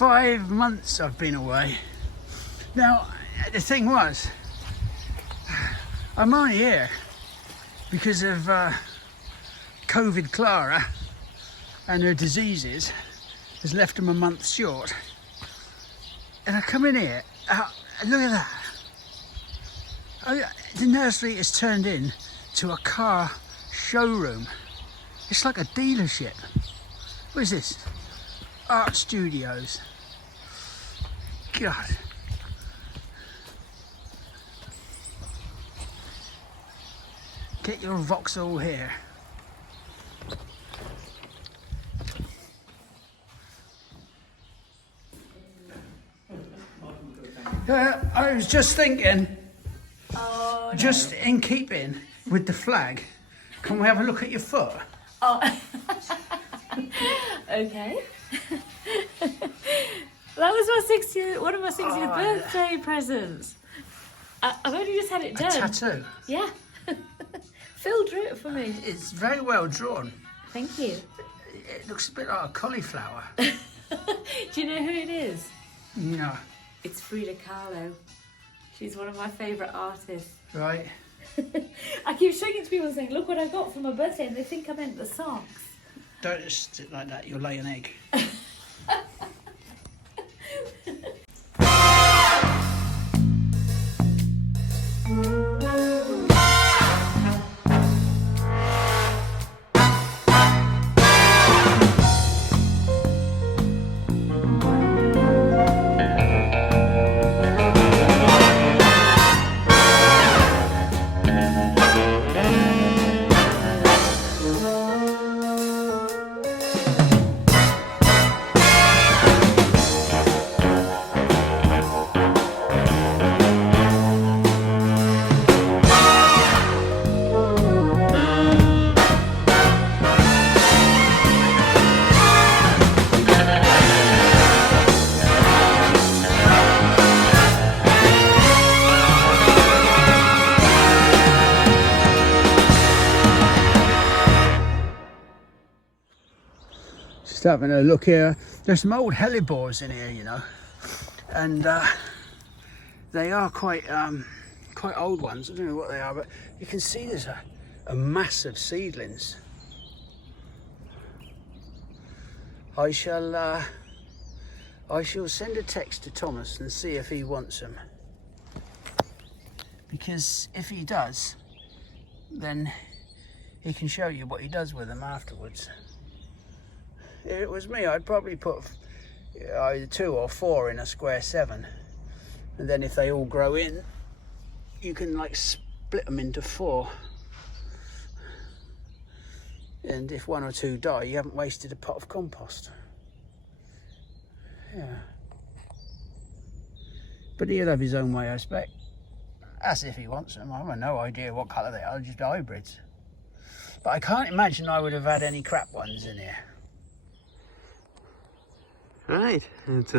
5 months I've been away. Now, the thing was, I'm only here because of COVID Clara and her diseases has left them a month short. And I come in here, look at that. The nursery is turned in to a car showroom. It's like a dealership. What is this? Art studios. God. Get your Vauxhall here. I was just thinking, just in keeping with the flag, can we have a look at your foot? Oh, okay. That was my 60th, one of my 60th birthday presents. I've only just had it done. A tattoo? Yeah. Phil drew it for me. It's very well drawn. Thank you. It looks a bit like a cauliflower. Do you know who it is? No. It's Frida Kahlo. She's one of my favourite artists. Right. I keep showing it to people and saying, look what I got for my birthday, and they think I meant the socks. Don't just sit like that, you'll lay an egg. Just having a look here. There's some old hellebores in here, you know, and they are quite old ones. I don't know what they are, but you can see there's a mass of seedlings. I shall send a text to Thomas and see if he wants them, because if he does, then he can show you what he does with them afterwards. If it was me, I'd probably put either 2 or 4 in a square 7, and then if they all grow in, you can like split them into 4, and if 1 or 2 die, you haven't wasted a pot of compost. Yeah, but he'll have his own way, I expect. As if he wants them. I've no idea what colour they are, just hybrids. But I can't imagine I would have had any crap ones in here. Right, it's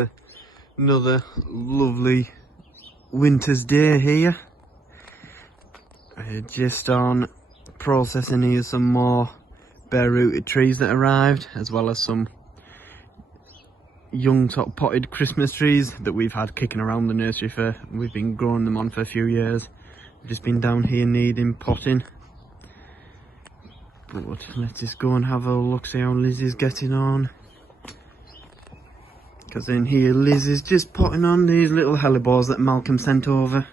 another lovely winter's day here. Just on processing here some more bare rooted trees that arrived, as well as some young top potted Christmas trees that we've had kicking around the nursery for, we've been growing them on for a few years. We've just been down here needing potting. But let's just go and have a look, see how Lizzie's getting on. Because in here Liz is just potting on these little hellebores that Malcolm sent over.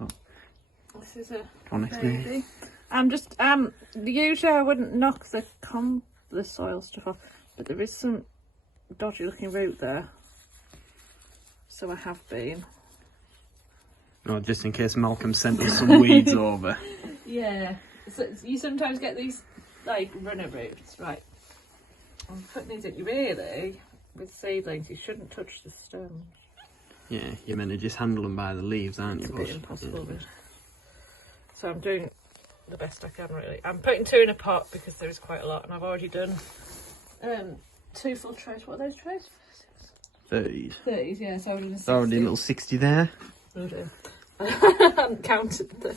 Oh. This is a Honest baby. I'm just usually I wouldn't knock the soil stuff off, but there is some dodgy looking root there, so I have been. Oh, just in case Malcolm sent us some weeds over. Yeah, so you sometimes get these like runner roots, right? I'm putting these in. Really, with seedlings, you shouldn't touch the stems. Yeah, you're meant to just handle them by the leaves, aren't you? It's a bit impossible, but... So I'm doing the best I can, really. I'm putting 2 in a pot because there is quite a lot, and I've already done 2 full trays. What are those trays? 30s. 30s, yeah. So I've done 60. Already a little 60 there. Oh dear. I haven't counted them.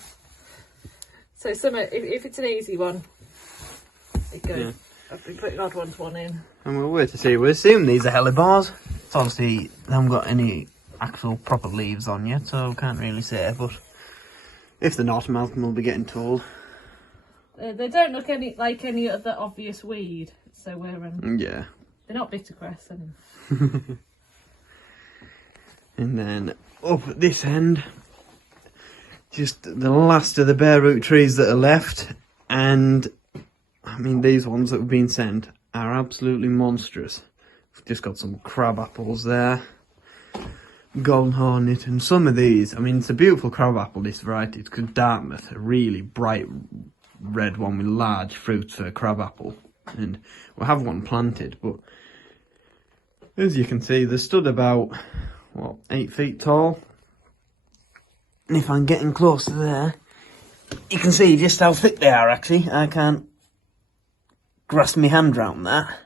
So if it's an easy one, it goes. Yeah. I've been putting odd ones one in. And we'll wait to see. We assume these are hellebores. So obviously they haven't got any actual proper leaves on yet, so can't really say, but if they're not, Malcolm will be getting told. They don't look like any other obvious weed, so we're yeah. They're not bittercress. And then up at this end, just the last of the bare root trees that are left, and I mean these ones that have been sent are absolutely monstrous. We've just got some crab apples there, golden hornet, and some of these, I mean it's a beautiful crab apple, this variety. It's called Dartmouth, a really bright red one with large fruits for a crab apple, and we'll have one planted, but as you can see they stood about, what, 8 feet tall. And if I'm getting close to there, you can see just how thick they are actually. I can't grasp my hand round that.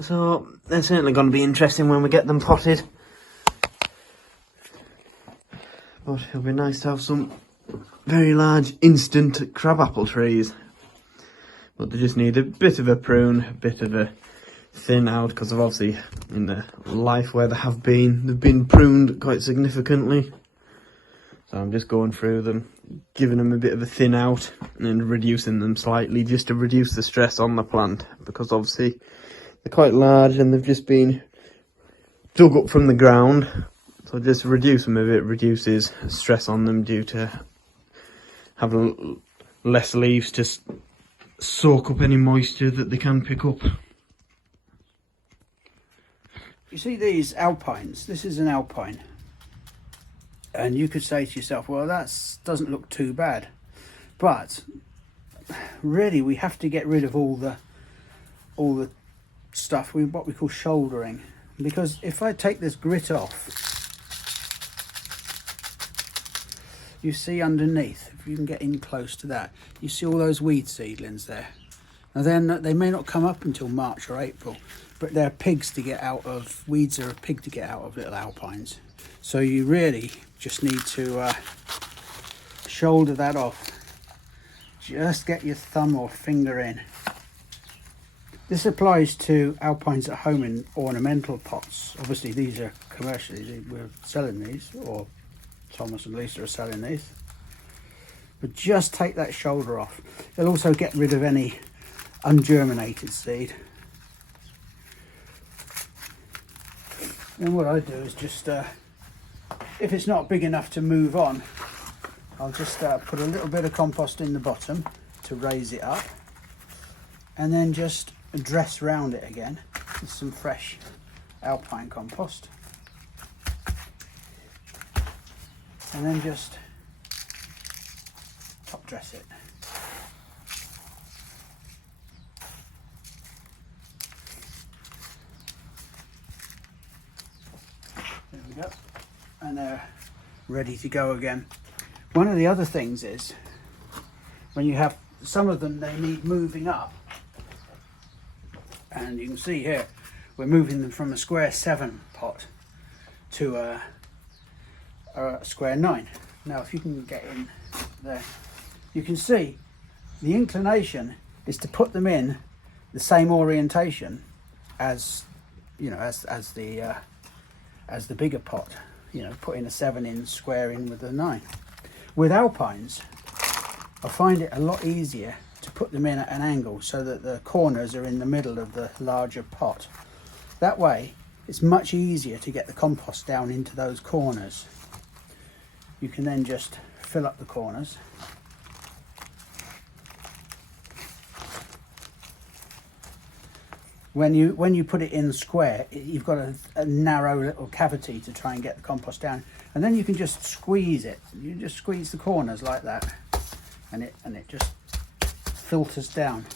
So they're certainly going to be interesting when we get them potted. But it'll be nice to have some very large instant crabapple trees. But they just need a bit of a prune, a bit of a thin out, because of obviously in the life where they've been pruned quite significantly. So I'm just going through them, giving them a bit of a thin out and reducing them slightly just to reduce the stress on the plant, because obviously they're quite large and they've just been dug up from the ground. So just reduce them a bit, reduces stress on them due to having less leaves to soak up any moisture that they can pick up. You see these alpines, this is an alpine, and you could say to yourself, well that doesn't look too bad, but really we have to get rid of all the stuff, what we call shouldering, because if I take this grit off, you see underneath, if you can get in close to that, you see all those weed seedlings there. Now they may not come up until March or April, but they're pigs to get out of, weeds are a pig to get out of little alpines. So you really just need to shoulder that off. Just get your thumb or finger in. This applies to alpines at home in ornamental pots. Obviously these are commercially, we're selling these, or Thomas and Lisa are selling these. But just take that shoulder off. It'll also get rid of any ungerminated seed. And what I do is just, if it's not big enough to move on, I'll just put a little bit of compost in the bottom to raise it up, and then just dress round it again with some fresh Alpine compost, and then just top dress it. There we go, and they're ready to go again. One of the other things is, when you have some of them, they need moving up, and you can see here we're moving them from a square 7 pot to a square 9. Now if you can get in there, you can see the inclination is to put them in the same orientation as, you know, as the bigger pot, you know, putting a 7 in, square in with a 9. With alpines, I find it a lot easier to put them in at an angle so that the corners are in the middle of the larger pot. That way it's much easier to get the compost down into those corners. You can then just fill up the corners. When you put it in square, you've got a narrow little cavity to try and get the compost down, and then you can just squeeze it. You just squeeze the corners like that, and it just filters down.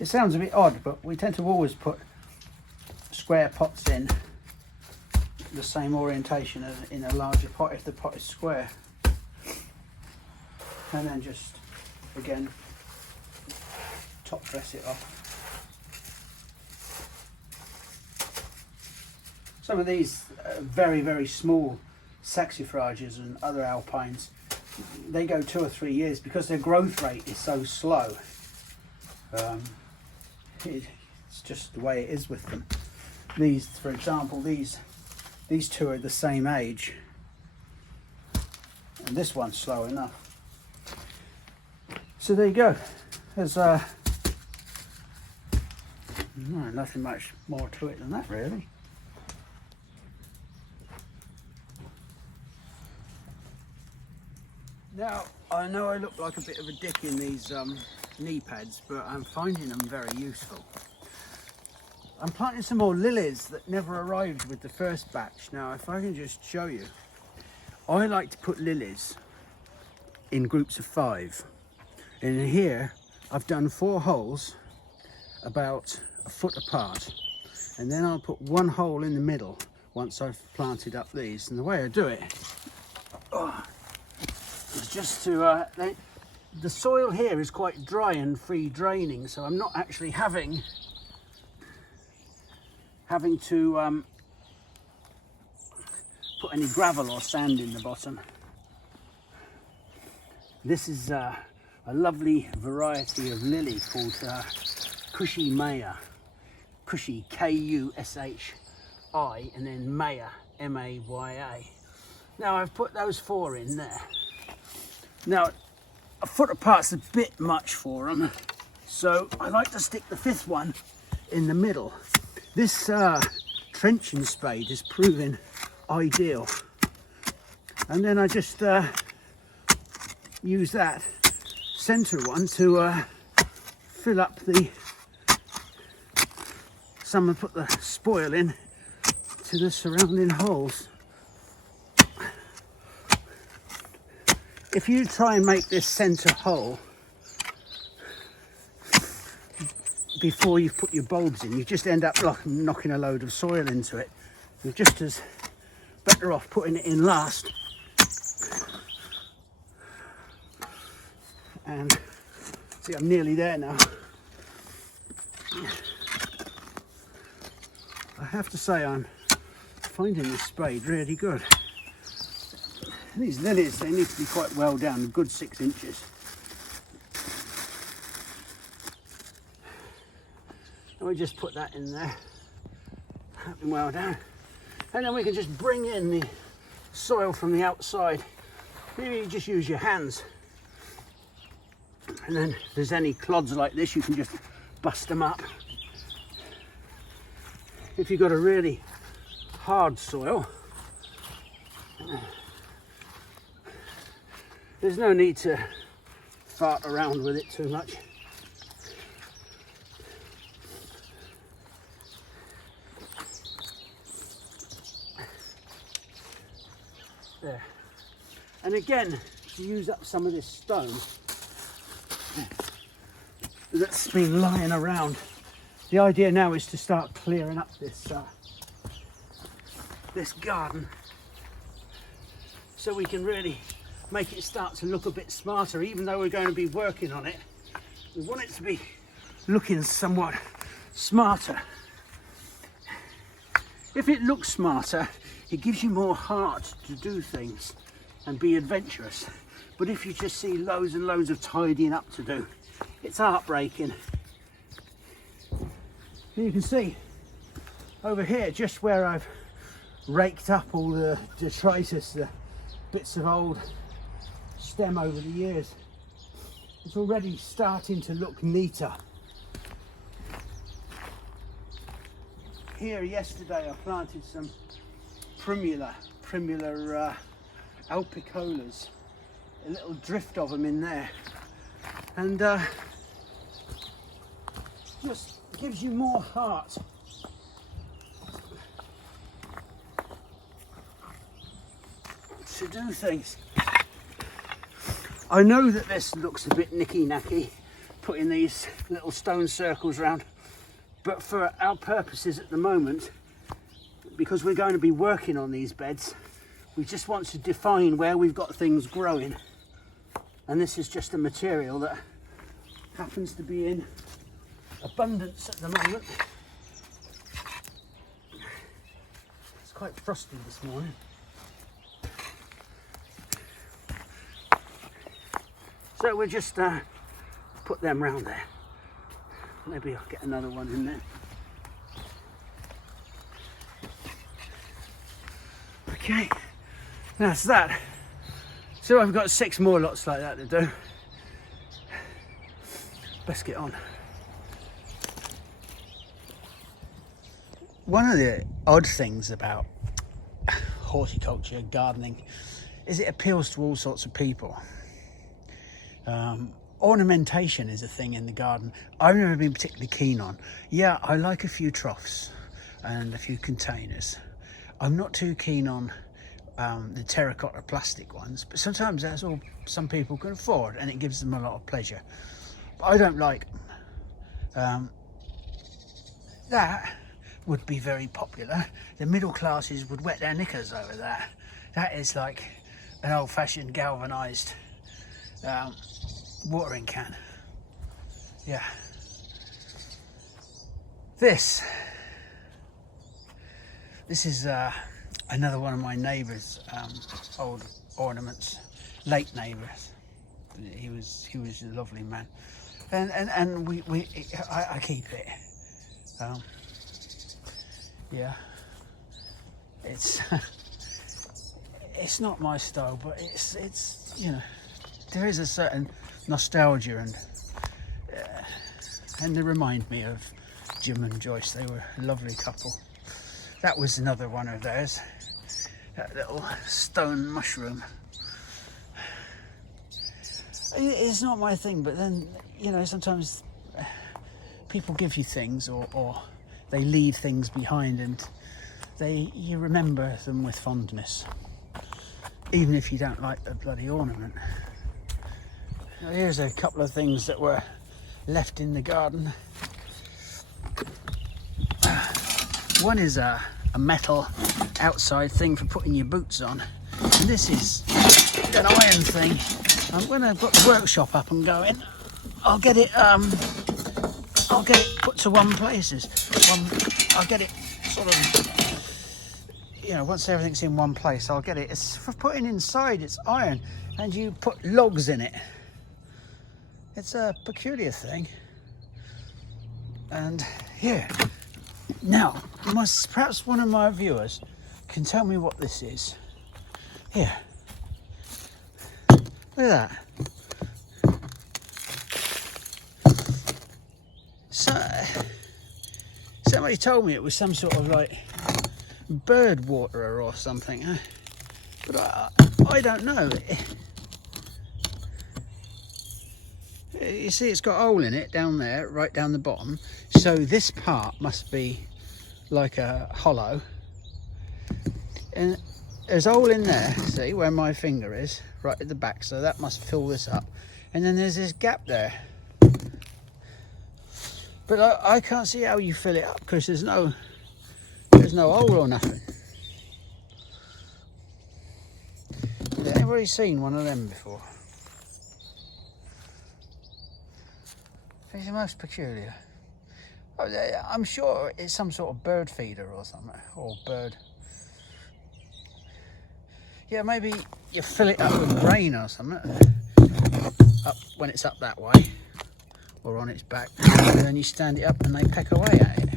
It sounds a bit odd, but we tend to always put square pots in the same orientation as in a larger pot if the pot is square. And then just, again, top dress it off. Some of these very, very small saxifrages and other alpines, they go 2 or 3 years because their growth rate is so slow. It's just the way it is with them. These, for example, these two are the same age, and this one's slow enough. So there you go. There's nothing much more to it than that, really. Now, I know I look like a bit of a dick in these knee pads, but I'm finding them very useful. I'm planting some more lilies that never arrived with the first batch. Now, if I can just show you, I like to put lilies in groups of 5. And in here, I've done 4 holes about a foot apart. And then I'll put 1 hole in the middle once I've planted up these. And the way I do it is just to, the soil here is quite dry and free draining, so I'm not actually having to put any gravel or sand in the bottom. This is a lovely variety of lily called Kushi Maya. Kushi, K-U-S-H-I, and then Maya, M-A-Y-A. Now I've put those 4 in there. Now a foot apart's a bit much for them, so I like to stick the 5th one in the middle. This trenching spade is proving ideal, and then I just use that centre one to fill up someone put the spoil in to the surrounding holes. If you try and make this centre hole before you put your bulbs in, you just end up knocking a load of soil into it. You're just as better off putting it in last. And see, I'm nearly there now. I have to say, I'm finding this spade really good. These lilies, they need to be quite well down, a good 6 inches. And we just put that in there, well down. And then we can just bring in the soil from the outside. Maybe you just use your hands. And then if there's any clods like this, you can just bust them up. If you've got a really hard soil, there's no need to fart around with it too much. There. And again, to use up some of this stone that's been lying around, the idea now is to start clearing up this garden, so we can really make it start to look a bit smarter. Even though we're going to be working on it, we want it to be looking somewhat smarter. If it looks smarter, it gives you more heart to do things and be adventurous. But if you just see loads and loads of tidying up to do, it's heartbreaking. You can see over here, just where I've raked up all the detritus, the bits of old stem over the years, it's already starting to look neater. Here yesterday I planted some primula alpicolas, a little drift of them in there, and just gives you more heart. To do things. I know that this looks a bit nicky-nacky, putting these little stone circles around, but for our purposes at the moment, because we're going to be working on these beds, we just want to define where we've got things growing. And this is just a material that happens to be in abundance at the moment. It's quite frosty this morning. So we'll just put them round there. Maybe I'll get another one in there. Okay, that's that. So I've got 6 more lots like that to do. Let's get on. One of the odd things about horticulture, gardening, is it appeals to all sorts of people. Ornamentation is a thing in the garden I've never been particularly keen on. Yeah, I like a few troughs and a few containers. I'm not too keen on the terracotta plastic ones, but sometimes that's all some people can afford and it gives them a lot of pleasure. But I don't like that would be very popular. The middle classes would wet their knickers over that. That is like an old-fashioned galvanised watering can. Yeah. This is another one of my neighbours' old ornaments, late neighbours. He was a lovely man, and I keep it. Yeah, it's not my style, but it's you know, there is a certain nostalgia and they remind me of Jim and Joyce. They were a lovely couple. That was another one of theirs, that little stone mushroom. It's not my thing, but then, you know, sometimes people give you things or they leave things behind and you remember them with fondness, even if you don't like the bloody ornament. Now, here's a couple of things that were left in the garden. One is a metal outside thing for putting your boots on, and this is an iron thing. When I've got the workshop up and going, I'll get it put to one place. I'll get it sort of, you know, once everything's in one place, I'll get it. It's for putting inside. It's iron, and you put logs in it. It's a peculiar thing. And here, now, perhaps one of my viewers can tell me what this is. Here, look at that. So, somebody told me it was some sort of like bird waterer or something, but I don't know. You see, it's got a hole in it down there, right down the bottom. So this part must be like a hollow, and there's a hole in there. See where my finger is, right at the back. So that must fill this up, and then there's this gap there. But I can't see how you fill it up because there's no hole or nothing. Has anybody seen one of them before? It's the most peculiar. I'm sure it's some sort of bird feeder or something, or bird. Yeah, maybe you fill it up with grain or something, up when it's up that way, or on its back, and then you stand it up and they peck away at it.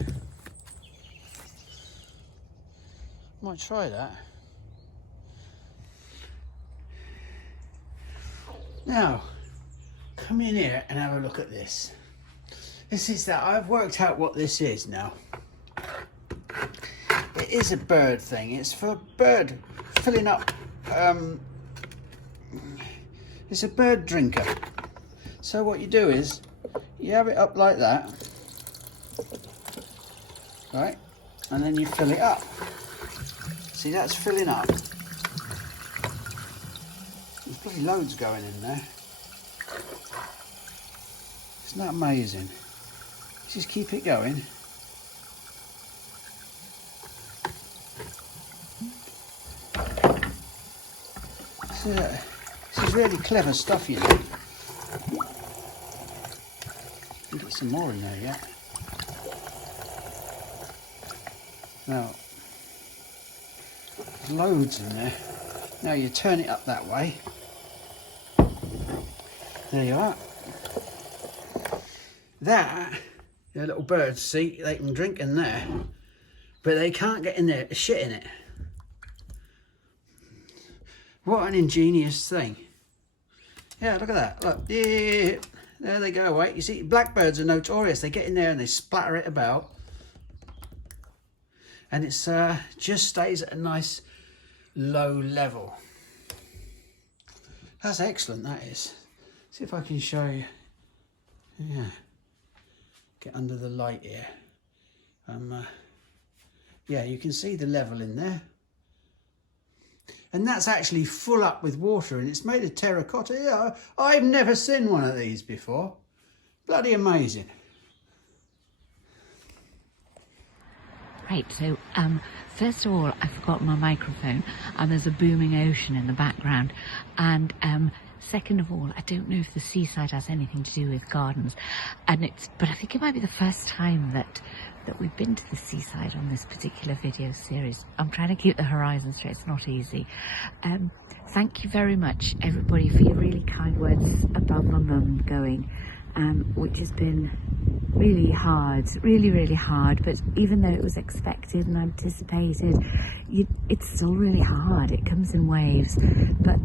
Might try that. Now, come in here and have a look at this. This is that. I've worked out what this is now. It is a bird thing. It's for bird filling up. It's a bird drinker. So what you do is you have it up like that, right? And then you fill it up. See, that's filling up. There's bloody loads going in there. Isn't that amazing? Just keep it going. So, this is really clever stuff, you know. Can get some more in there yet. Now, there's loads in there. Now you turn it up that way. There you are. That, the little birds, see, they can drink in there, but they can't get in there to shit in it. What an ingenious thing. Yeah, look at that. Look, yeah, there they go away. You see, blackbirds are notorious. They get in there and they splatter it about. And it's just stays at a nice low level. That's excellent, that is. See if I can show you. Yeah. Get under the light here. Yeah, you can see the level in there. And that's actually full up with water, and it's made of terracotta. Yeah, I've never seen one of these before. Bloody amazing. Right, so first of all, I forgot my microphone, and there's a booming ocean in the background. And second of all, I don't know if the seaside has anything to do with gardens, but I think it might be the first time that we've been to the seaside on this particular video series. I'm trying to keep the horizon straight. It's not easy. Thank you very much, everybody, for your really kind words about my mum going, which has been really hard, really hard. But even though it was expected and anticipated, it's still really hard. It comes in waves. But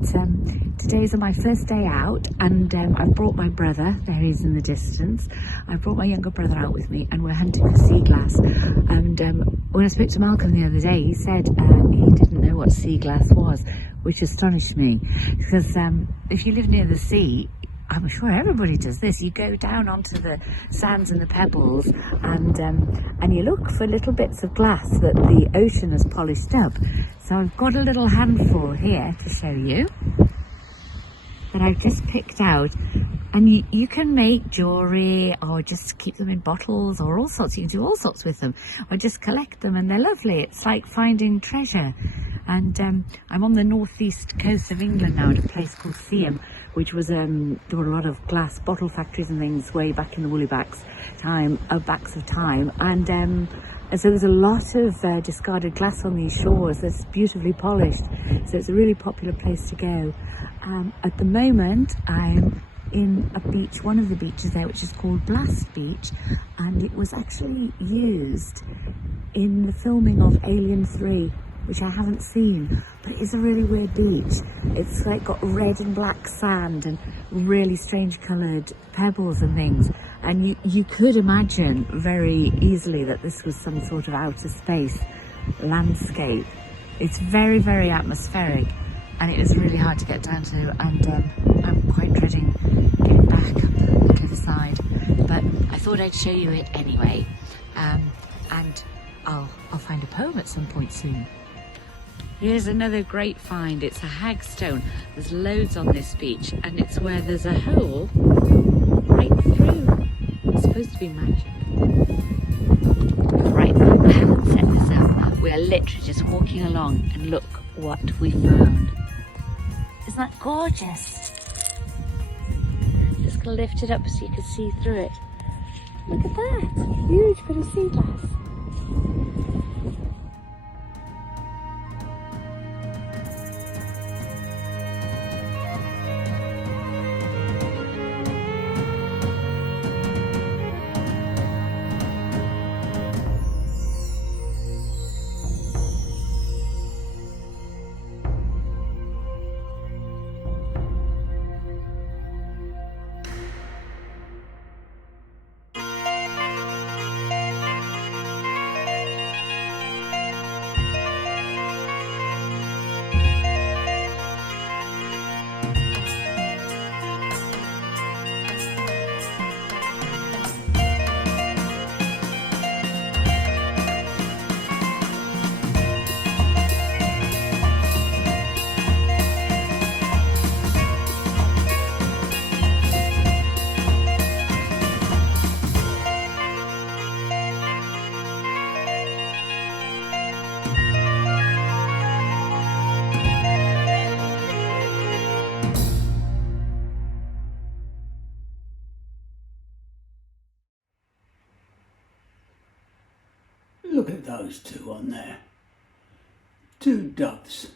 today's my first day out, and I've brought my brother. There he is in the distance. I brought my younger brother out with me, and we're hunting for sea glass. And when I spoke to Malcolm the other day, he said he didn't know what sea glass was, which astonished me, because if you live near the sea, I'm sure everybody does this. You go down onto the sands and the pebbles, and you look for little bits of glass that the ocean has polished up. So I've got a little handful here to show you that I've just picked out. And you can make jewellery, or just keep them in bottles, or all sorts. You can do all sorts with them, or just collect them, and they're lovely. It's like finding treasure. And I'm on the northeast coast of England now, at a place called Seaham, which was there were a lot of glass bottle factories and things way back in the woolly backs of time, and so there's a lot of discarded glass on these shores that's beautifully polished. So it's a really popular place to go. At the moment, I'm in a beach, one of the beaches there, which is called Blast Beach, and it was actually used in the filming of Alien 3, which I haven't seen, but it is a really weird beach. It's like got red and black sand and really strange coloured pebbles and things, and you could imagine very easily that this was some sort of outer space landscape. It's very atmospheric, and it is really hard to get down to, and I'm quite dreading getting back up the cliffside, but I thought I'd show you it anyway, and I'll find a poem at some point soon. Here's another great find. It's a hagstone. There's loads on this beach, and it's where there's a hole right through. It's supposed to be magic. Right, I haven't set this up. We are literally just walking along, and look what we found. Isn't that gorgeous? Just gonna lift it up so you can see through it. Look at that, huge bit of sea glass. Look at those two on there. Two doves.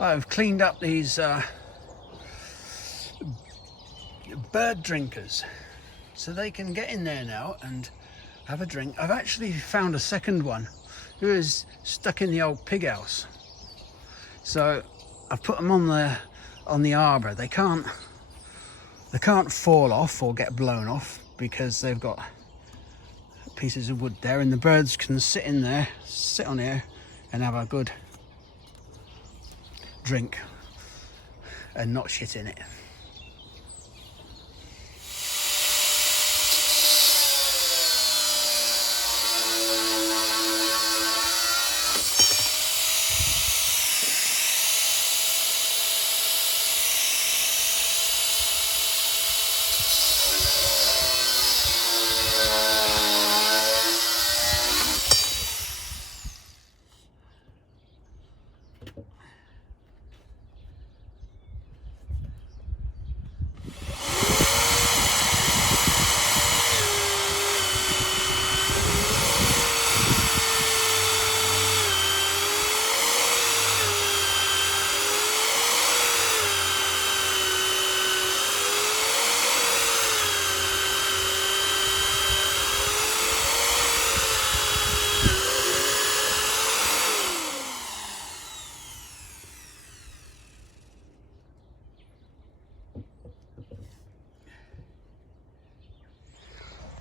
I've cleaned up these bird drinkers, so they can get in there now and have a drink. I've actually found a second one who is stuck in the old pig house, so I've put them on the arbor. They can't fall off or get blown off because they've got pieces of wood there, and the birds can sit on here and have a good drink and not shit in it.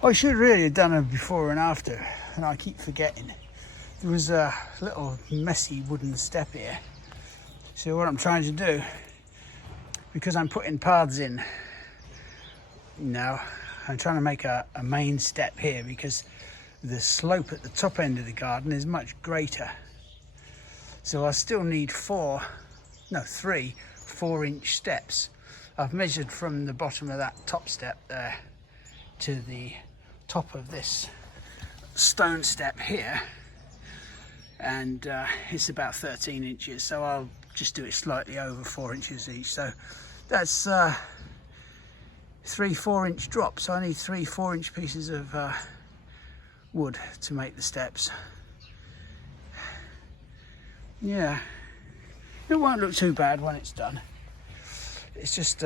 I should really have done a before and after, and I keep forgetting. There was a little messy wooden step here. So what I'm trying to do, because I'm putting paths in now, I'm trying to make a main step here because the slope at the top end of the garden is much greater. So I still need 3 4-inch steps. I've measured from the bottom of that top step there to the top of this stone step here, and it's about 13 inches, so I'll just do it slightly over 4 inches each. So that's 3 4-inch drops. I need 3 4-inch pieces of wood to make the steps. Yeah, it won't look too bad when it's done. It's just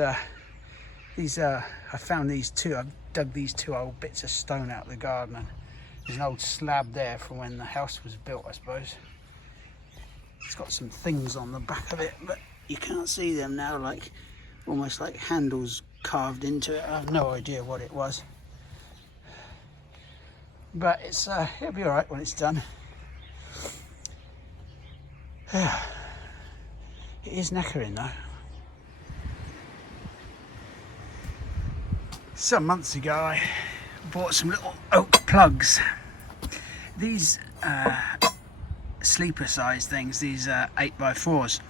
these I found these two. I've dug these 2 old bits of stone out of the garden, and there's an old slab there from when the house was built, I suppose. It's got some things on the back of it, but you can't see them now, like almost like handles carved into it. I have no idea what it was, but it's it'll be all right when it's done. It is knackering though. Some months ago I bought some little oak plugs. These sleeper size things, these 8x4s,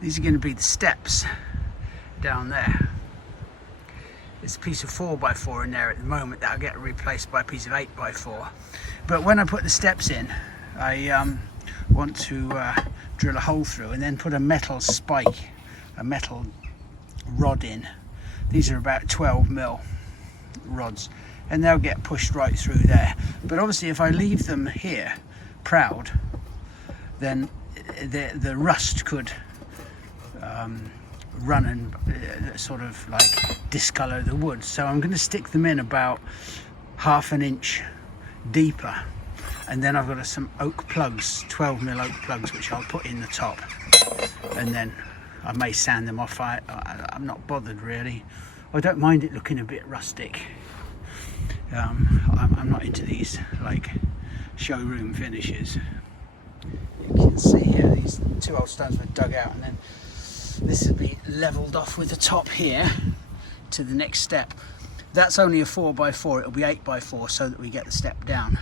these are going to be the steps down there. There's a piece of 4x4 in there at the moment that'll get replaced by a piece of 8x4. But when I put the steps in, I want to drill a hole through and then put a metal spike, a metal rod in. These are about 12mm rods, and they'll get pushed right through there. But obviously if I leave them here proud, then the rust could run and sort of like discolour the wood. So I'm going to stick them in about 1/2 inch deeper, and then I've got some oak plugs, 12mm oak plugs, which I'll put in the top, and then I may sand them off. I'm not bothered really. I don't mind it looking a bit rustic. I'm not into these like showroom finishes. You can see here these 2 old stones were dug out, and then this will be levelled off with the top here to the next step. That's only a 4x4, it'll be 8x4 so that we get the step down,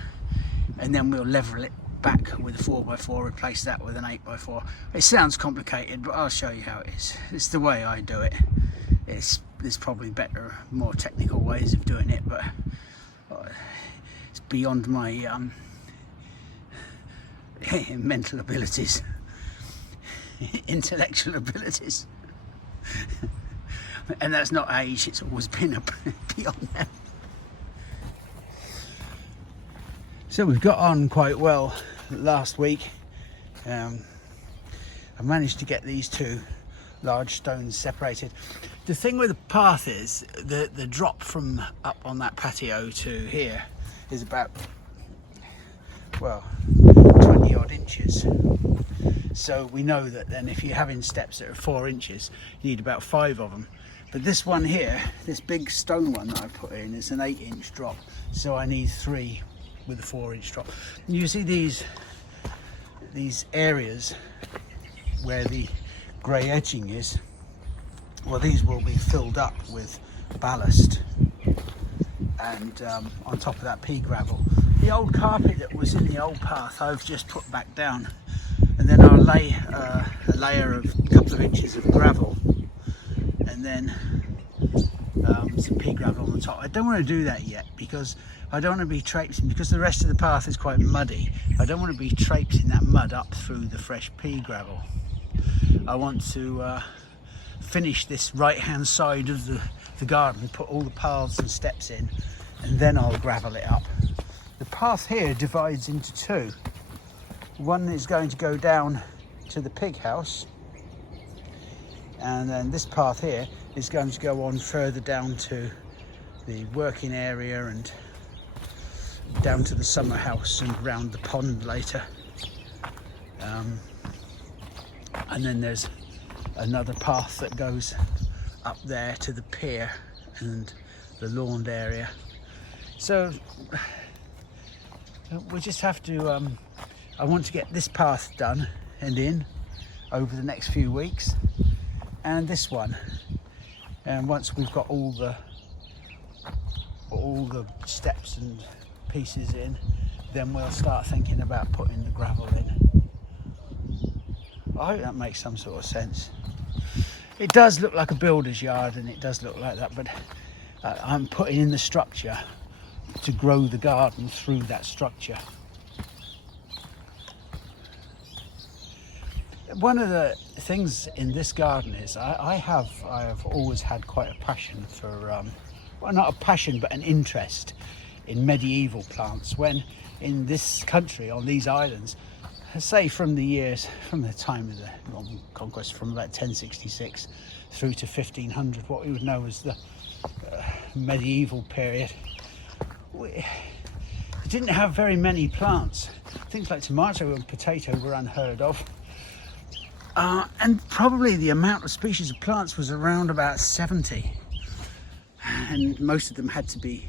and then we'll level it back with a 4x4, replace that with an 8x4. It sounds complicated, but I'll show you how it is. It's the way I do it. There's probably better, more technical ways of doing it, but it's beyond my mental abilities, intellectual abilities. And that's not age, it's always been beyond that. So we've got on quite well last week. I've managed to get these two large stones separated. The thing with the path is the drop from up on that patio to here is about, well, 20 odd inches. So we know that then if you're having steps that are 4 inches, you need about 5 of them. But this one here, this big stone one that I put in, is an 8-inch drop. So I need 3 with a 4-inch drop. And you see these areas where the grey edging is, well, these will be filled up with ballast, and on top of that pea gravel. The old carpet that was in the old path I've just put back down, and then I'll lay a layer of a couple of inches of gravel, and then some pea gravel on the top. I don't want to do that yet because I don't want to be traipsing, because the rest of the path is quite muddy. I don't want to be traipsing that mud up through the fresh pea gravel. I want to finish this right hand side of the garden, put all the paths and steps in, and then I'll gravel it up. The path here divides into 2. One is going to go down to the pig house, and then this path here is going to go on further down to the working area and down to the summer house and round the pond later. And then there's another path that goes up there to the pier and the lawned area. So we just have to, I want to get this path done and in over the next few weeks, and this one. And once we've got all the steps and pieces in, then we'll start thinking about putting the gravel in. I hope that makes some sort of sense. It does look like a builder's yard, and it does look like that, but I'm putting in the structure to grow the garden through that structure. One of the things in this garden is I have always had quite a passion for, well, not a passion, but an interest in medieval plants. When in this country, on these islands, say from the time of the Norman Conquest, from about 1066 through to 1500, what we would know as the medieval period, we didn't have very many plants. Things like tomato and potato were unheard of. And probably the amount of species of plants was around about 70. And most of them had to be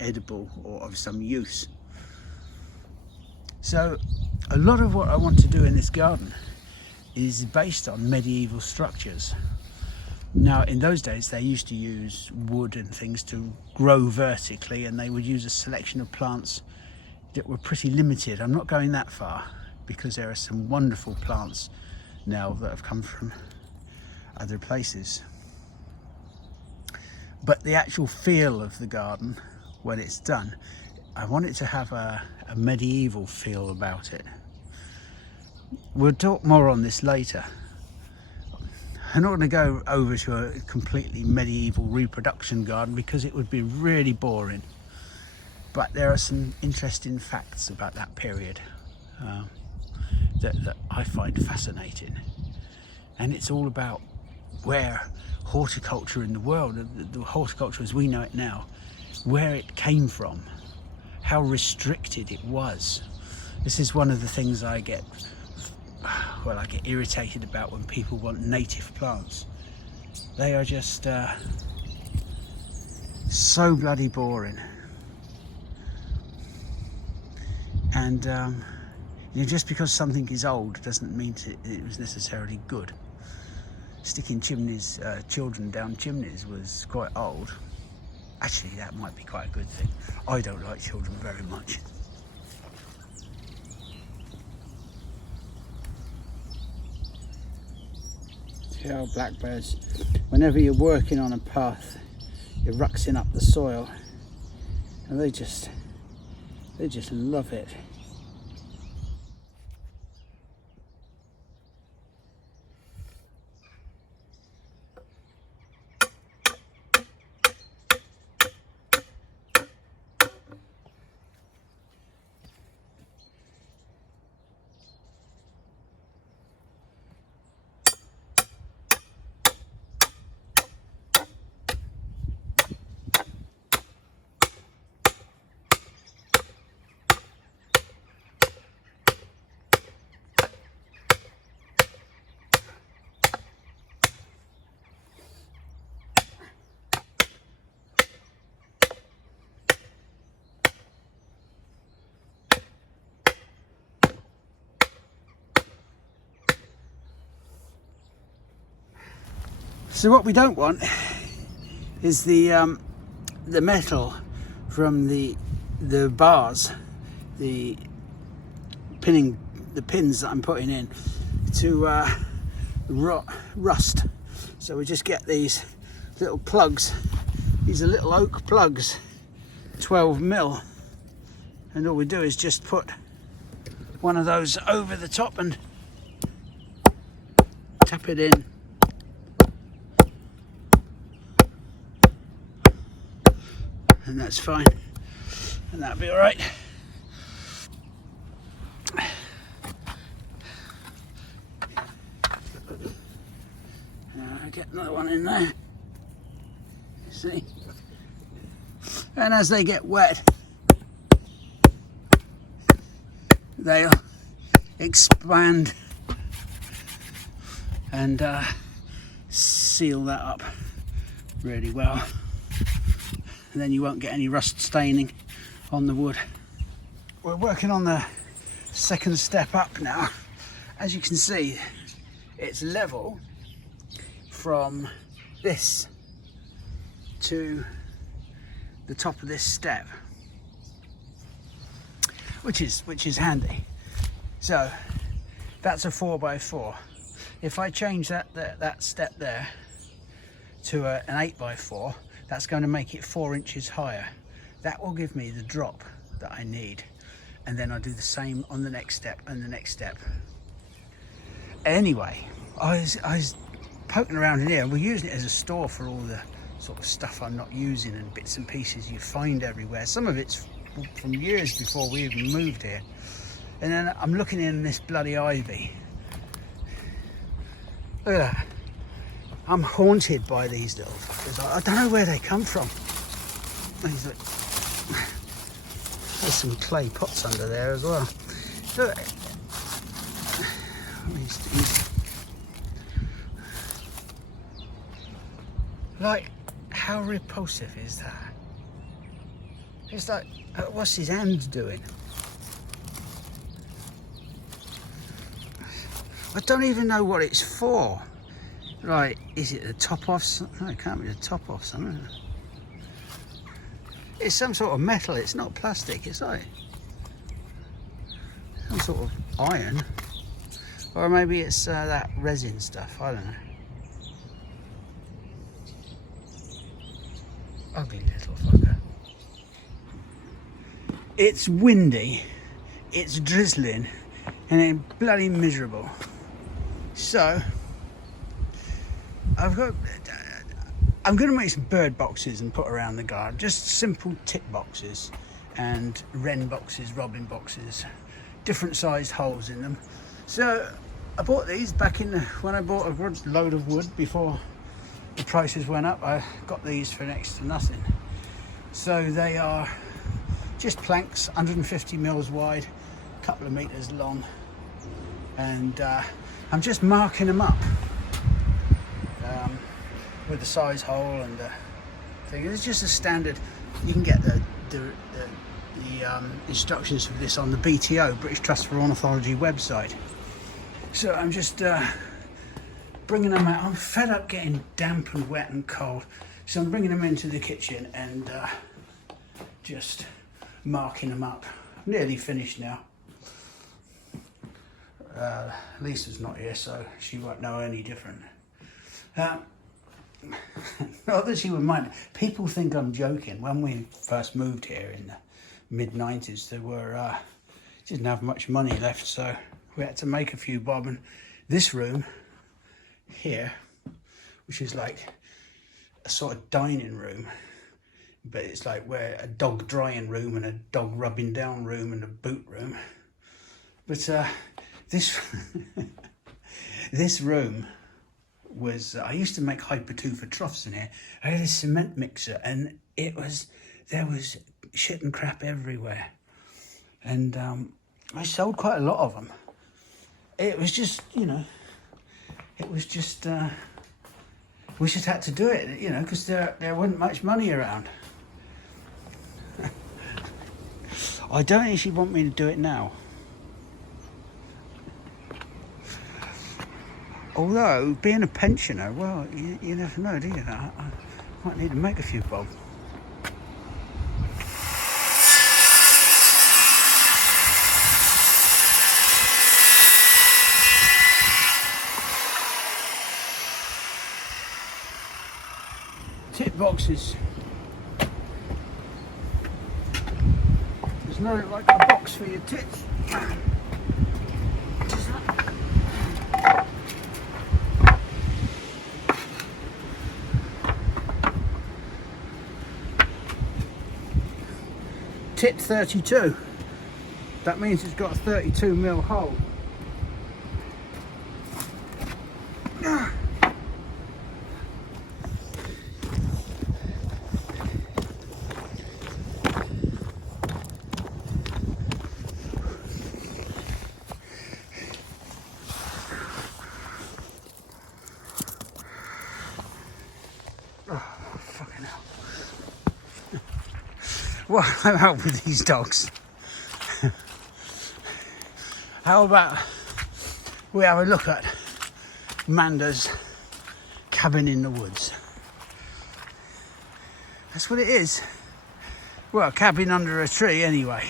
edible or of some use. So a lot of what I want to do in this garden is based on medieval structures. Now, in those days, they used to use wood and things to grow vertically, and they would use a selection of plants that were pretty limited. I'm not going that far, because there are some wonderful plants now that have come from other places. But the actual feel of the garden, when it's done, I want it to have a medieval feel about it. We'll talk more on this later. I'm not going to go over to a completely medieval reproduction garden because it would be really boring. But there are some interesting facts about that period that I find fascinating. And it's all about where horticulture in the world, the horticulture as we know it now, where it came from, how restricted it was. This is one of the things I get irritated about when people want native plants. They are just so bloody boring. And just because something is old doesn't mean it was necessarily good. Sticking children down chimneys was quite old. Actually, that might be quite a good thing. I don't like children very much. See how blackbirds, whenever you're working on a path, you're ruxing up the soil, and they just love it. So what we don't want is the metal from the bars, the pins that I'm putting in to rust. So we just get these little plugs. These are little oak plugs, 12mm, and all we do is just put one of those over the top and tap it in. And that's fine, and that'll be all right. Get another one in there, see, and as they get wet they'll expand and seal that up really well, and then you won't get any rust staining on the wood. We're working on the second step up now. As you can see, it's level from this to the top of this step, which is handy. So that's a 4x4. If I change that step there to an 8x4, that's going to make it 4 inches higher. That will give me the drop that I need, and then I'll do the same on the next step and the next step. Anyway, I was poking around in here, and we're using it as a store for all the sort of stuff I'm not using and bits and pieces you find everywhere. Some of it's from years before we even moved here. And then I'm looking in this bloody ivy. Look at that. I'm haunted by these little fuckers. I don't know where they come from. There's some clay pots under there as well. Look. Like, how repulsive is that? It's like, what's his hand doing? I don't even know what it's for. Right, is it the top off? No, it can't be the top off something. It's some sort of metal, it's not plastic, it's like some sort of iron. Or maybe it's that resin stuff, I don't know. Ugly little fucker. It's windy, it's drizzling, and it's bloody miserable. So I'm going to make some bird boxes and put around the garden. Just simple tick boxes and wren boxes, robin boxes, different sized holes in them. So I bought these back in when I bought a load of wood before the prices went up. I got these for next to nothing. So they are just planks, 150 mils wide, a couple of meters long, and I'm just marking them up with the size hole and the thing. It's just a standard. You can get the instructions for this on the BTO, British Trust for Ornithology website. So I'm just bringing them out. I'm fed up getting damp and wet and cold, so I'm bringing them into the kitchen and just marking them up. Nearly finished now. Lisa's not here, so she won't know any different. Not that she would mind. People think I'm joking. When we first moved here in the mid-90s, there were didn't have much money left, so we had to make a few bob. And this room here, which is like a sort of dining room, but it's like where a dog drying room and a dog rubbing down room and a boot room. But this this room was, I used to make hypertufa troughs in here. I had a cement mixer, and there was shit and crap everywhere, and I sold quite a lot of them. It was just, you know, it was just we just had to do it, you know, because there wasn't much money around. I don't actually want me to do it now. Although, being a pensioner, well, you never know, do you? I might need to make a few bob. Tit boxes. There's no like a box for your tits. Tit 32. That means it's got a 32mm hole. Well, I'm out with these dogs. How about we have a look at Manda's cabin in the woods? That's what it is. Well, a cabin under a tree anyway.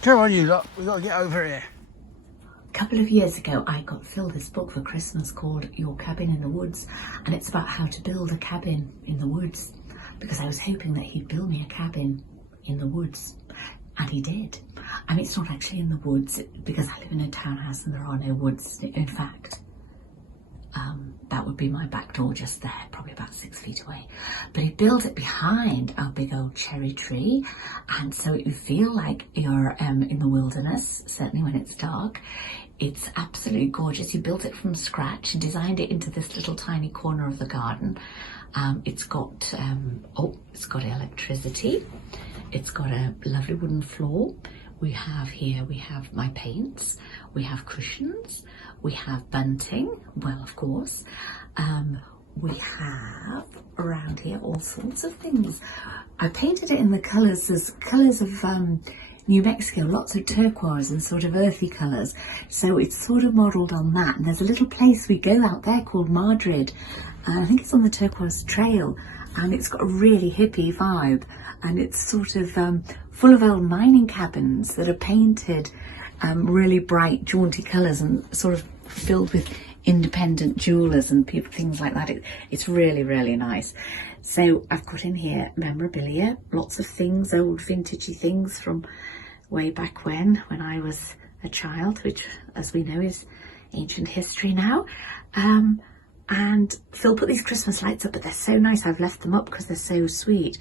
Come on you lot, we've got to get over here. A couple of years ago I got Phil this book for Christmas called Your Cabin in the Woods, and it's about how to build a cabin in the woods, because I was hoping that he'd build me a cabin in the woods, and he did. I mean, it's not actually in the woods because I live in a townhouse and there are no woods. In fact, that would be my back door just there, probably about 6 feet away. But he built it behind a big old cherry tree, and so you feel like you're in the wilderness, certainly when it's dark. It's absolutely gorgeous. He built it from scratch and designed it into this little tiny corner of the garden. It's got electricity. It's got a lovely wooden floor. We have my paints. We have cushions. We have bunting. Well, of course. We have around here all sorts of things. I painted it in the colours. There's colours of New Mexico, lots of turquoise and sort of earthy colours. So it's sort of modelled on that. And there's a little place we go out there called Madrid. I think it's on the Turquoise Trail, and it's got a really hippie vibe, and it's sort of full of old mining cabins that are painted really bright, jaunty colours and sort of filled with independent jewellers and people, things like that. It's really, really nice. So I've got in here memorabilia, lots of things, old vintagey things from way back when I was a child, which, as we know, is ancient history now. And Phil put these Christmas lights up, but they're so nice. I've left them up because they're so sweet.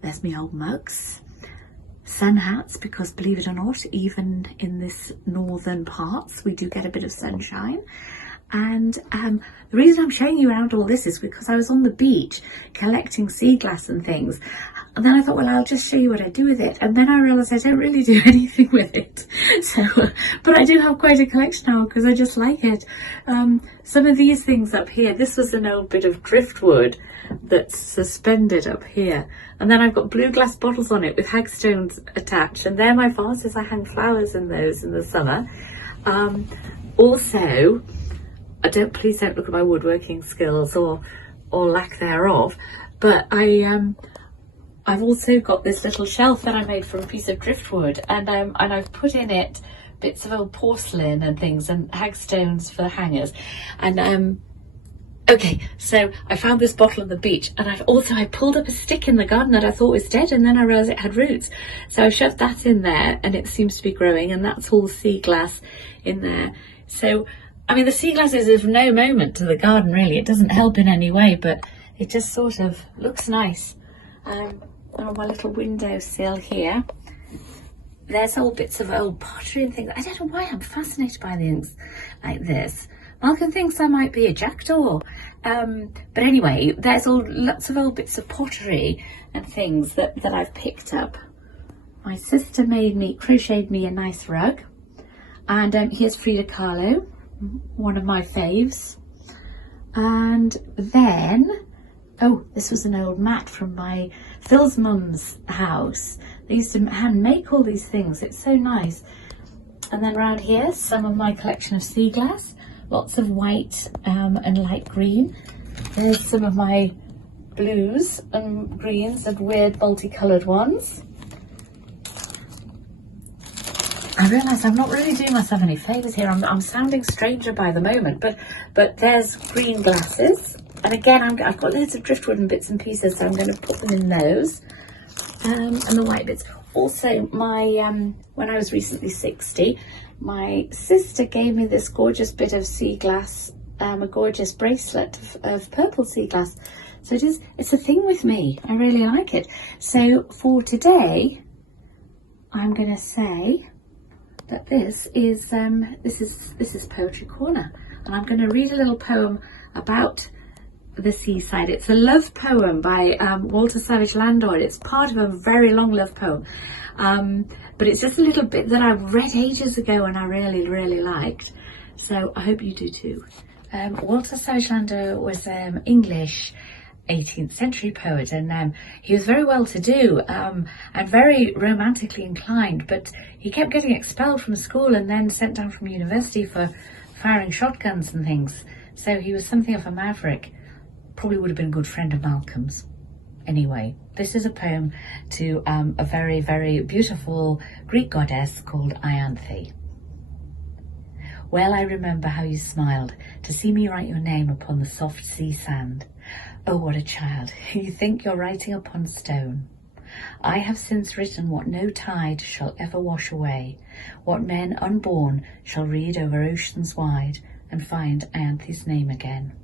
There's me old mugs, sun hats, because believe it or not, even in this northern parts, we do get a bit of sunshine. And the reason I'm showing you around all this is because I was on the beach collecting sea glass and things. And then I thought, well, I'll just show you what I do with it. And then I realised I don't really do anything with it. So, but I do have quite a collection now because I just like it. Some of these things up here, this was an old bit of driftwood that's suspended up here. And then I've got blue glass bottles on it with hagstones attached. And they're my vases. I hang flowers in those in the summer. Also, please don't look at my woodworking skills or lack thereof. But I've also got this little shelf that I made from a piece of driftwood, and I've put in it bits of old porcelain and things and hagstones for hangers. And okay, so I found this bottle on the beach, and I pulled up a stick in the garden that I thought was dead, and then I realised it had roots. So I shoved that in there, and it seems to be growing, and that's all sea glass in there. So, I mean, the sea glass is of no moment to the garden, really. It doesn't help in any way, but it just sort of looks nice. On my little windowsill here, there's all bits of old pottery and things. I don't know why I'm fascinated by things like this. Malcolm thinks I might be a jackdaw. But anyway, there's lots of old bits of pottery and things that I've picked up. My sister crocheted me a nice rug. And here's Frida Kahlo, one of my faves. And then, oh, this was an old mat from Phil's mum's house. They used to hand make all these things. It's so nice. And then around here, some of my collection of sea glass, lots of white and light green. There's some of my blues and greens and weird multicoloured ones. I realise I'm not really doing myself any favours here. I'm sounding stranger by the moment, but there's green glasses. And again, I've got loads of driftwood and bits and pieces, so I'm going to put them in those. And the white bits. Also, my when I was recently 60, my sister gave me this gorgeous bit of sea glass, a gorgeous bracelet of purple sea glass. So it's a thing with me. I really like it. So for today, I'm going to say that this is Poetry Corner, and I'm going to read a little poem about the seaside. It's a love poem by Walter Savage Landor. It's part of a very long love poem, but it's just a little bit that I read ages ago and I really liked, so I hope you do too. Walter Savage Landor was English 18th century poet, and he was very well to do and very romantically inclined, but he kept getting expelled from school and then sent down from university for firing shotguns and things, so he was something of a maverick. Probably would have been a good friend of Malcolm's. Anyway, this is a poem to a very beautiful Greek goddess called Ianthe. Well, I remember how you smiled to see me write your name upon the soft sea sand. Oh, what a child, you think you're writing upon stone. I have since written what no tide shall ever wash away, what men unborn shall read over oceans wide and find Ianthe's name again.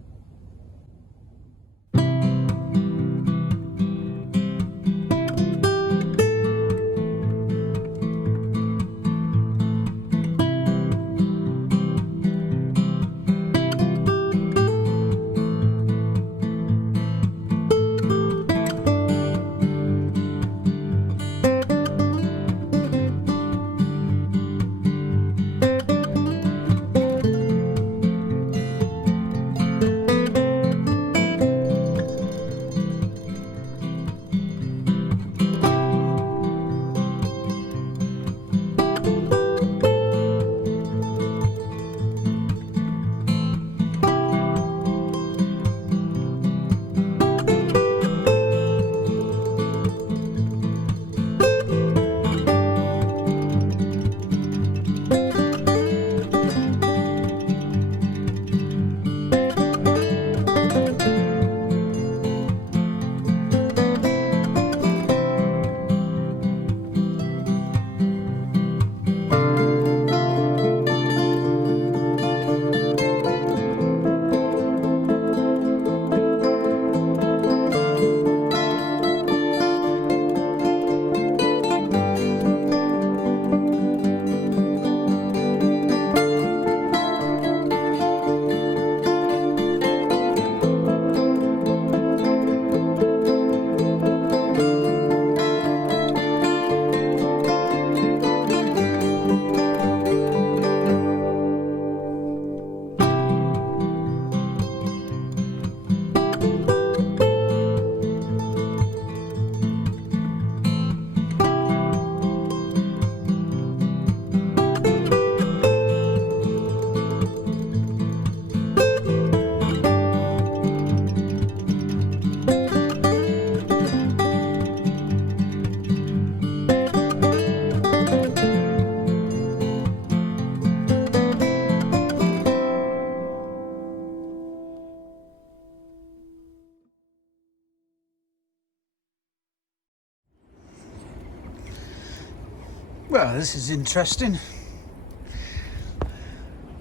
Well, this is interesting.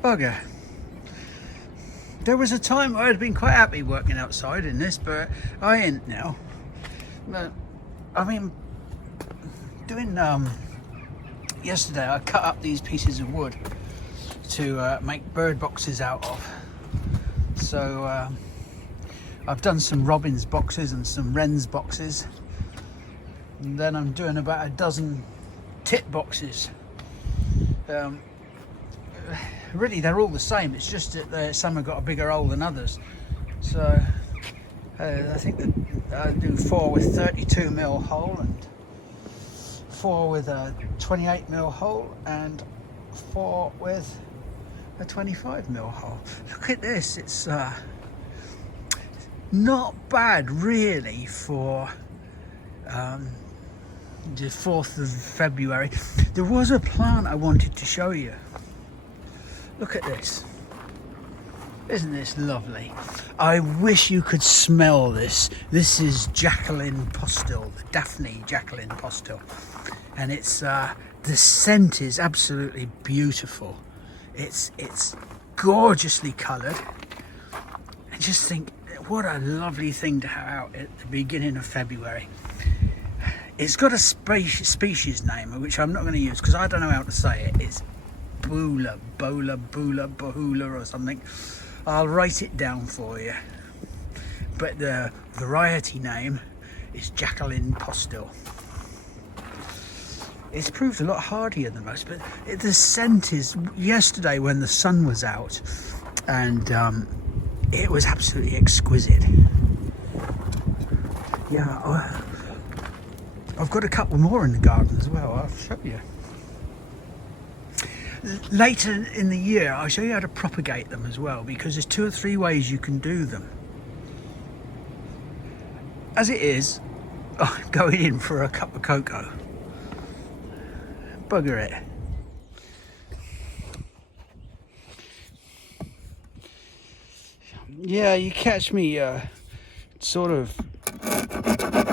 Bugger. There was a time I'd been quite happy working outside in this, but I ain't now. But, I mean, doing, yesterday I cut up these pieces of wood to make bird boxes out of. So, I've done some robins boxes and some wrens boxes. And then I'm doing about a dozen tit boxes. Really they're all the same, it's just that some have got a bigger hole than others. So I think that I do 4 with 32mm hole and 4 with a 28mm hole and fought with a 25mm hole. Look at this, it's not bad really for the 4th of February. There was a plant I wanted to show you. Look at this. Isn't this lovely? I wish you could smell this. This is Jacqueline Postil, the Daphne Jacqueline Postil. And it's the scent is absolutely beautiful. It's gorgeously coloured. And just think, what a lovely thing to have out at the beginning of February. It's got a species name, which I'm not going to use because I don't know how to say it. It's Bula, Bahula or something. I'll write it down for you. But the variety name is Jacqueline Postil. It's proved a lot hardier than most, but the scent is, yesterday when the sun was out, and it was absolutely exquisite. Yeah, I've got a couple more in the garden as well. I'll show you. Later in the year, I'll show you how to propagate them as well, because there's 2 or 3 ways you can do them. As it is, I'm going in for a cup of cocoa. Bugger it. Yeah, you catch me sort of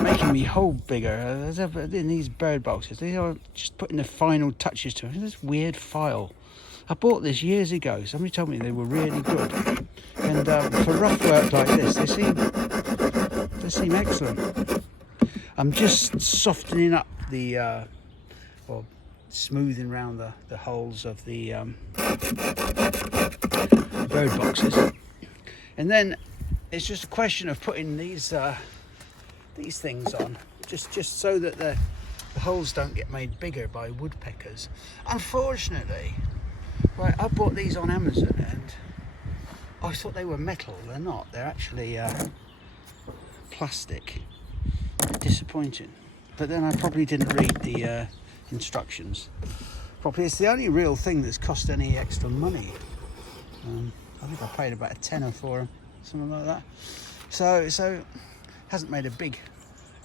making me hold bigger in these bird boxes. They are just putting the final touches to it. This weird file. I bought this years ago. Somebody told me they were really good. And for rough work like this, they seem excellent. I'm just softening up the, or smoothing around the holes of the bird boxes. And then it's just a question of putting these things on, just so that the holes don't get made bigger by woodpeckers. Unfortunately, right, I bought these on Amazon and I thought they were metal. They're not. They're actually plastic. Disappointing. But then I probably didn't read the instructions properly. It's the only real thing that's cost any extra money. I think I paid about a tenner for them, something like that. So hasn't made a big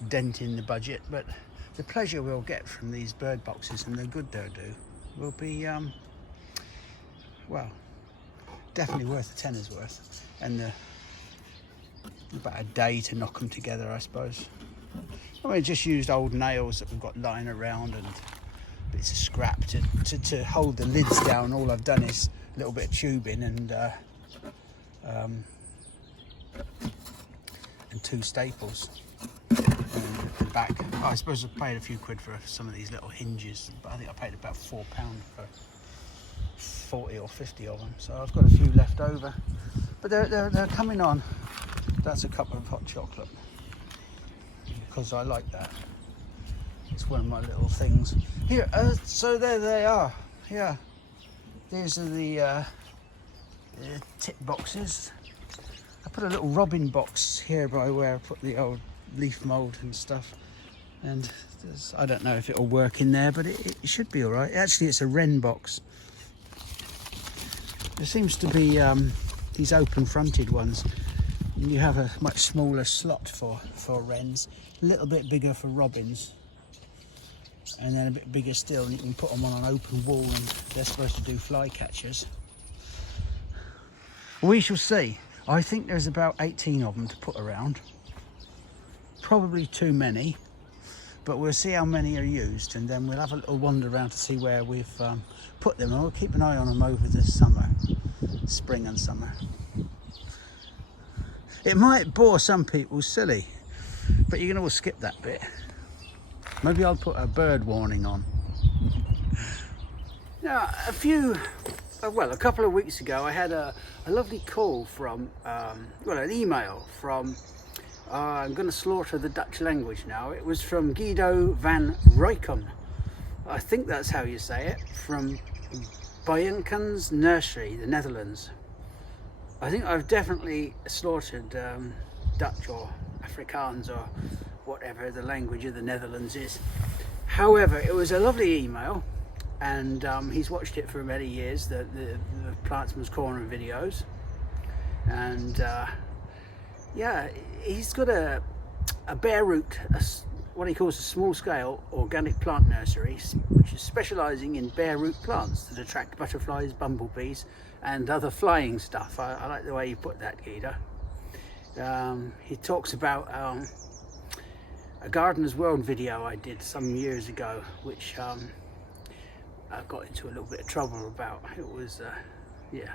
dent in the budget, but the pleasure we'll get from these bird boxes and the good they'll do will be, well, definitely worth a tenner's worth, and about a day to knock them together, I suppose. I mean, just used old nails that we've got lying around and bits of scrap to hold the lids down. All I've done is a little bit of tubing and 2 staples at the back. I suppose I paid a few quid for some of these little hinges, but I think I paid about £4 for 40 or 50 of them, so I've got a few left over. But they're coming on. That's a cup of hot chocolate, because I like that. It's one of my little things. Here, so there they are. Yeah, these are the tip boxes. I put a little robin box here by where I put the old leaf mould and stuff, and I don't know if it'll work in there, but it should be all right. Actually, it's a wren box. There seems to be these open-fronted ones. You have a much smaller slot for wrens, a little bit bigger for robins, and then a bit bigger still, and you can put them on an open wall, and they're supposed to do fly catchers. We shall see. I think there's about 18 of them to put around. Probably too many, but we'll see how many are used, and then we'll have a little wander around to see where we've put them, and we'll keep an eye on them over the summer, spring and summer. It might bore some people silly, but you can always skip that bit. Maybe I'll put a bird warning on. Now, a couple of weeks ago, I had a lovely call from, an email from, I'm going to slaughter the Dutch language now. It was from Guido van Rijkum. I think that's how you say it, from Bijenkens Nursery, the Netherlands. I think I've definitely slaughtered Dutch or Afrikaans or whatever the language of the Netherlands is. However, it was a lovely email, and he's watched it for many years, the Plantsmans Corner videos, and yeah, he's got a bare root, what he calls a small scale organic plant nursery, which is specialising in bare root plants that attract butterflies, bumblebees and other flying stuff. I like the way you put that, Guido. He talks about a Gardener's World video I did some years ago, which I got into a little bit of trouble about. It was yeah,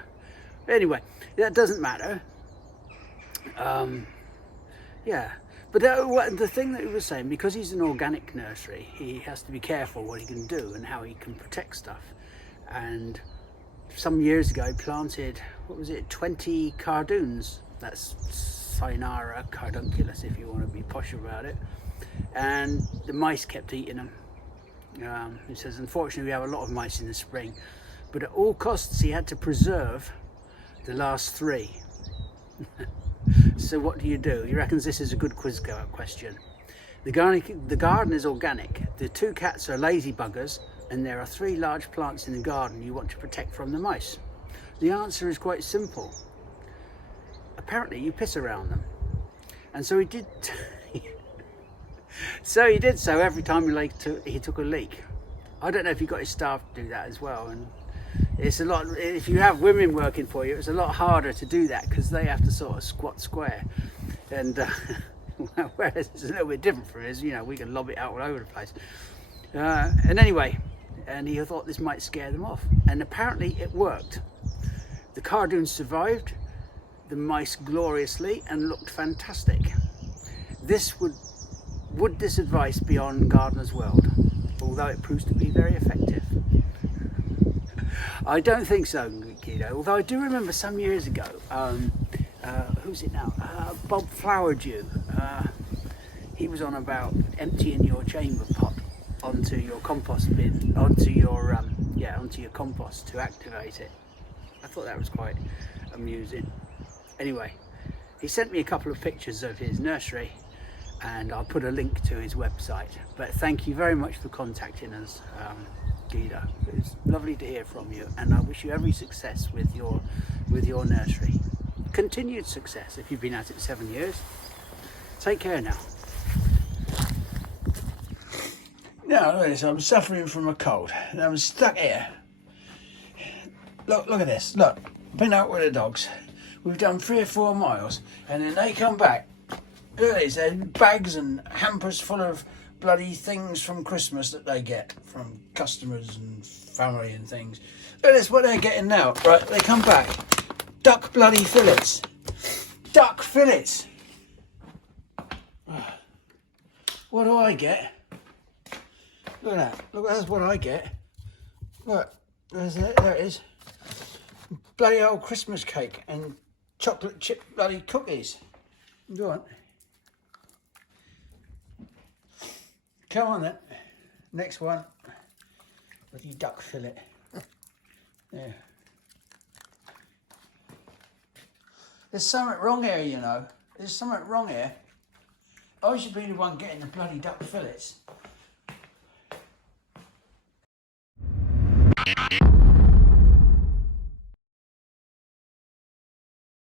anyway, that doesn't matter. Yeah, but the thing that he was saying, because he's an organic nursery, he has to be careful what he can do and how he can protect stuff. And some years ago he planted, what was it, 20 cardoons, that's Cyanara cardunculus if you want to be posh about it, and the mice kept eating them. He says, unfortunately we have a lot of mice in the spring, but at all costs he had to preserve the last 3. So what do? He reckons this is a good quiz question. The garden is organic. The 2 cats are lazy buggers, and there are 3 large plants in the garden you want to protect from the mice. The answer is quite simple. Apparently you piss around them. And so he did. So he did so every time he took a leak. I don't know if he got his staff to do that as well. And it's a lot, if you have women working for you, it's a lot harder to do that because they have to sort of squat square. And whereas it's a little bit different for us, you know, we can lob it out all over the place. And anyway, and he thought this might scare them off. And apparently it worked. The cardoons survived, the mice gloriously, and looked fantastic. Would this advice be on Gardener's World? Although it proves to be very effective. I don't think so, Guido, although I do remember some years ago, who's it now? Bob Flowerdew. He was on about emptying your chamber pot onto your compost bin, onto your compost to activate it. I thought that was quite amusing. Anyway, he sent me a couple of pictures of his nursery, and I'll put a link to his website. But thank you very much for contacting us, Guido. It was lovely to hear from you, and I wish you every success with your nursery. Continued success if you've been at it 7 years. Take care now. Now look at this, I'm suffering from a cold and I'm stuck here. Look at this, look, been out with the dogs. We've done 3 or 4 miles and then they come back. Look at this, they're bags and hampers full of bloody things from Christmas that they get from customers and family and things. Look at this, what they're getting now. Right, they come back. Duck bloody fillets. Duck fillets. What do I get? Look at that. Look, that's what I get. Look, there it is. Bloody old Christmas cake and chocolate chip bloody cookies. Go on. Come on then. Next one. Bloody duck fillet. Yeah. There's something wrong here, you know. There's something wrong here. I should be the one getting the bloody duck fillets.